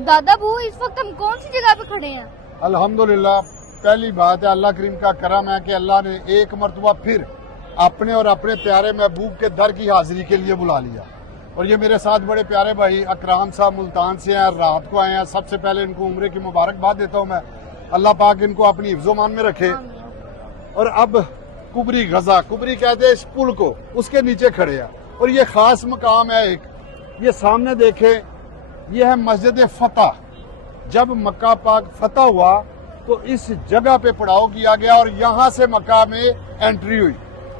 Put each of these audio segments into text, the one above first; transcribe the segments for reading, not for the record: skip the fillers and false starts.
दादा बू इस वक्त हम कौन सी जगह पे खड़े हैं? अल्हम्दुलिल्लाह, पहली बात है अल्लाह करीम का करम है कि अल्लाह ने एक मरतबा फिर अपने और अपने प्यारे महबूब के दर की हाजिरी के लिए बुला लिया। और ये मेरे साथ बड़े प्यारे भाई अकराम साहब मुल्तान से हैं, रात को आए हैं। सबसे पहले इनको उम्रे की मुबारकबाद देता हूँ मैं। अल्लाह पाक इनको अपनी हिफ्ज़ो-मान में रखे। और अब कुबरी गजा, कुबरी कहते हैं इस पुल को, उसके नीचे खड़े हैं। और ये खास मकाम है एक, ये सामने देखें, ये है मस्जिद फतह। जब मक्का पाक फतह हुआ तो इस जगह पे पड़ाव किया गया और यहाँ से मक्का में एंट्री हुई।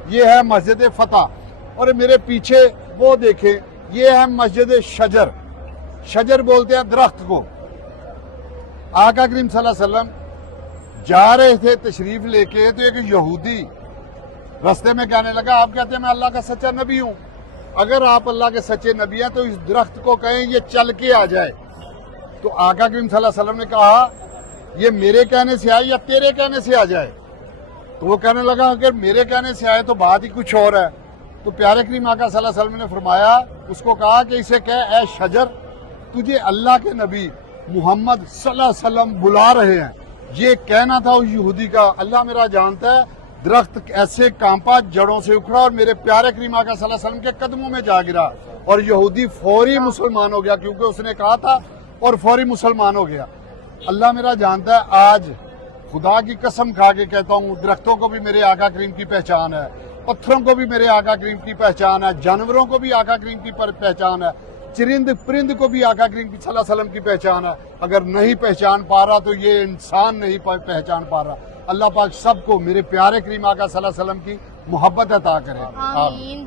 ये है मस्जिद फतह। और मेरे पीछे वो देखें, ये है मस्जिद शजर। शजर बोलते हैं दरख्त को। आका करीम सल्लल्लाहु अलैहि वसल्लम जा रहे थे तशरीफ लेके, तो एक यहूदी रास्ते में कहने लगा, आप कहते हैं मैं अल्लाह का सच्चा नबी हूं, अगर आप अल्लाह के सच्चे नबी हैं तो इस दरख्त को कहें ये चल के आ जाए। तो आका करीम सल्लल्लाहु अलैहि वसल्लम ने कहा, ये मेरे कहने से आए या तेरे कहने से आ जाए? तो वो कहने लगा, अगर मेरे कहने से आए तो बात ही कुछ और है। तो प्यारे करीम आका सल्लल्लाहु अलैहि वसल्लम ने फरमाया, उसको कहा कि इसे कह, ए शजर, तुझे अल्लाह के नबी मोहम्मद सल्लल्लाहु अलैहि वसल्लम बुला रहे हैं। ये कहना था उस यहूदी का। अल्लाह मेरा जानता है, दरख्त ऐसे कांपा, जड़ों से उखड़ा और मेरे प्यारे करीम आका सल्लल्लाहु अलैहि वसल्लम के कदमों में जा गिरा। और यहूदी फौरी मुसलमान हो गया, क्योंकि उसने कहा था, और फौरी मुसलमान हो गया। अल्लाह मेरा जानता है, आज खुदा की कसम खा के कहता हूँ, दरख्तों को भी मेरे आका करीम की पहचान है, पत्थरों को भी मेरे आका करीम की पहचान है, जानवरों को भी आका करीम की पहचान है, चरिंद परिंद को भी आका करीम की सल्लल्लाहु अलैहि वसल्लम की पहचान है। अगर नहीं पहचान पा रहा तो ये इंसान नहीं पहचान पा रहा। अल्लाह पाक सबको मेरे प्यारे करीम आका सल्लल्लाहु अलैहि वसल्लम की मोहब्बत अता करे। आमीन।